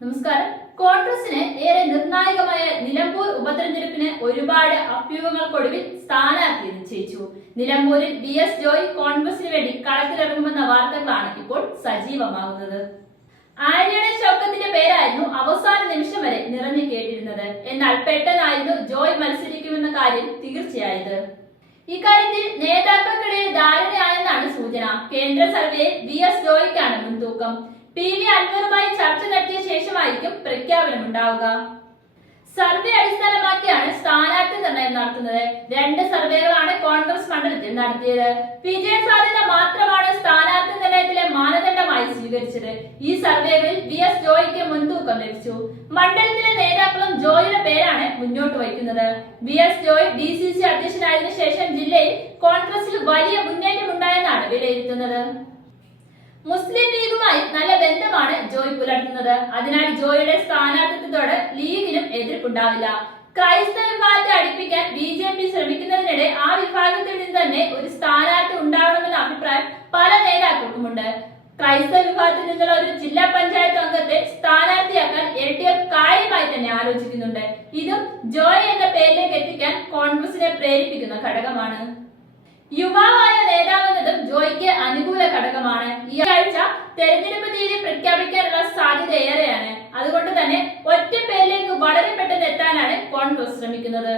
നമസ്കാരം. കോൺഗ്രസിന് ഏറെ നിർണായകമായ നിലമ്പൂർ ഉപതെരഞ്ഞെടുപ്പിന് ഒരുപാട് അഭ്യൂഹങ്ങൾക്കൊടുവിൽ സ്ഥാനാർത്ഥി നിശ്ചയിച്ചു. നിലമ്പൂരിൽ ബി എസ് ജോയ് കോൺഗ്രസിന് വേണ്ടി കളത്തിലിറങ്ങുമെന്ന വാർത്തകളാണ് ഇപ്പോൾ സജീവമാകുന്നത്. ആര്യയുടെ ശോകത്തിന്റെ പേരായിരുന്നു അവസാന നിമിഷം വരെ നിറഞ്ഞു കേട്ടിരുന്നത്. എന്നാൽ പെട്ടെന്നായിരുന്നു ജോയ് മത്സരിക്കുമെന്ന കാര്യം തീർച്ചയായത്. ഇക്കാര്യത്തിൽ നേതാക്കൾക്കിടയിൽ ധാരണയായെന്നാണ് സൂചന. കേന്ദ്ര സർവേയിൽ ബി എസ് ജോയിക്കാണ് മുൻതൂക്കം. പി വി അൻവറുമായി ചർച്ച നടത്തിയ പ്രഖ്യാപനം ഉണ്ടാവുക. സർവേ അടിസ്ഥാനമാക്കിയാണ് സ്ഥാനാർത്ഥി നിർണയം നടത്തുന്നത്. രണ്ട് സർവേകളാണ് കോൺഗ്രസ് മണ്ഡലത്തിൽ നടത്തിയത്. വിജയ സാധ്യത മാത്രമാണ് സ്ഥാനാർത്ഥി നിർണയത്തിലെ മാനദണ്ഡമായി സ്വീകരിച്ചത്. ഈ സർവേകളിൽ വി എസ് ജോയിക്ക് മുൻതൂക്കം ലഭിച്ചു. മണ്ഡലത്തിലെ നേതാക്കളും ജോയിയുടെ പേരാണ് മുന്നോട്ട് വയ്ക്കുന്നത്. V S Joy D C C അധ്യക്ഷനായതിനു ശേഷം ജില്ലയിൽ കോൺഗ്രസിൽ വലിയ മുന്നേറ്റം ഉണ്ടായെന്നാണ് വിലയിരുത്തുന്നത്. മുസ്ലിം ലീഗുമായി നല്ല ബന്ധമാണ് ജോയ് പുലർത്തുന്നത്. അതിനാൽ ജോയിയുടെ സ്ഥാനാർത്ഥിത്വത്തോട് ലീഗിനും എതിർപ്പുണ്ടാവില്ല. ക്രൈസ്തവ വിഭാഗത്തെ അടുപ്പിക്കാൻ ബി ജെ പി ശ്രമിക്കുന്നതിനിടെ ആ വിഭാഗത്തിൽ നിന്ന് തന്നെ ഒരു സ്ഥാനാർത്ഥി ഉണ്ടാവണമെന്ന അഭിപ്രായം പല നേതാക്കൾക്കുമുണ്ട്. ക്രൈസ്തവ വിഭാഗത്തിൽ നിന്നുള്ള ഒരു ജില്ലാ പഞ്ചായത്ത് അംഗത്തെ സ്ഥാനാർത്ഥിയാക്കാൻ എൽ ഡി എഫ് കാര്യമായി തന്നെ ആലോചിക്കുന്നുണ്ട്. ഇതും ജോയ് എന്ന പേരിലേക്ക് എത്തിക്കാൻ കോൺഗ്രസിനെ പ്രേരിപ്പിക്കുന്ന ഘടകമാണ്. യുവാവായ നേതാവെന്നതും അനുകൂല ഘടകമാണ്. ഈ ആഴ്ച തെരഞ്ഞെടുപ്പ് തീയതി പ്രഖ്യാപിക്കാനുള്ള സാധ്യത ഏറെയാണ്. അതുകൊണ്ട് തന്നെ ഒറ്റ പേരിലേക്ക് വളരെ പെട്ടെന്ന് എത്താനാണ് കോൺഗ്രസ് ശ്രമിക്കുന്നത്.